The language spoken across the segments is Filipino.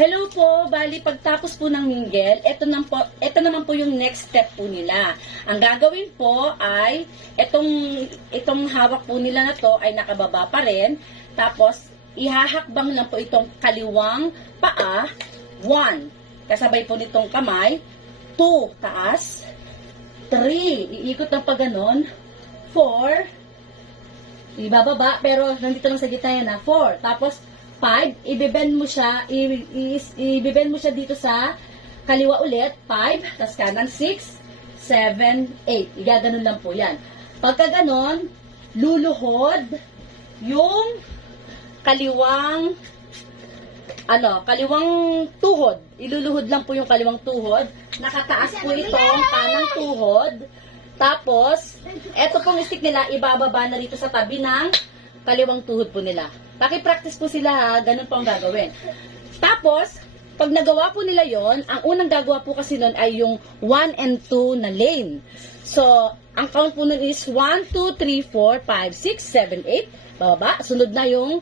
Hello po, bali pagtapos po ng mingle, ito naman po yung next step po nila. Ang gagawin po ay itong hawak po nila na to ay nakababa pa rin. Tapos ihahakbang lang po itong kaliwang paa, 1, kasabay po nitong kamay, 2, taas, 3, iikot ng pagganon, 4, ibababa, pero nandito lang sa gitna yan 4, tapos 5, ibibend mo siya, ibibend mo siya dito sa kaliwa ulit, 5, tapos kanan, 6, 7, 8. Igaganon lang po yan. Pagka ganon, luluhod yung kaliwang tuhod. Iluluhod lang po yung kaliwang tuhod. Nakataas po itong kanang tuhod. Tapos, eto pong stick nila, ibababa na dito sa tabi ng kaliwang tuhod po nila. Paki-practice po sila ha, ganun po ang gagawin. Tapos, pag nagawa po nila yon, ang unang gagawa po kasi nun ay yung 1 and 2 na lane. So, ang count po nun is 1, 2, 3, 4, 5, 6, 7, 8. Bababa. Sunod na yung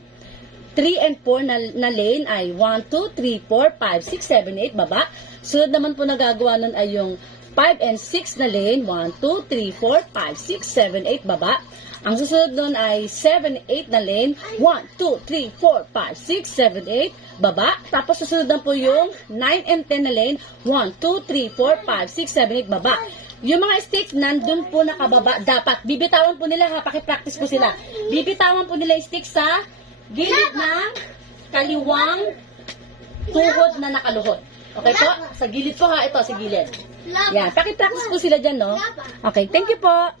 3 and 4 na lane ay 1, 2, 3, 4, 5, 6, 7, 8. Baba. Sunod naman po na gagawa nun ay yung 5 and 6 na lane. 1, 2, 3, 4, 5, 6, 7, 8. Baba. Ang susunod nun ay 7, 8 na lane. 1, 2, 3, 4, 5, 6, 7, 8. Baba. Tapos susunod na po yung 9 and 10 na lane. 1, 2, 3, 4, 5, 6, 7, 8. Baba. Yung mga stick nandun po nakababa. Dapat. Bibitawan po nila ha. Pakipractice po sila. Bibitawan po nila yung stick sa gilid ng kaliwang tuhod na nakaluhod. Okay po? Sa gilid po ha. Ito, sa gilid. Yan. Pakipractice po sila dyan, no? Okay. Thank you po.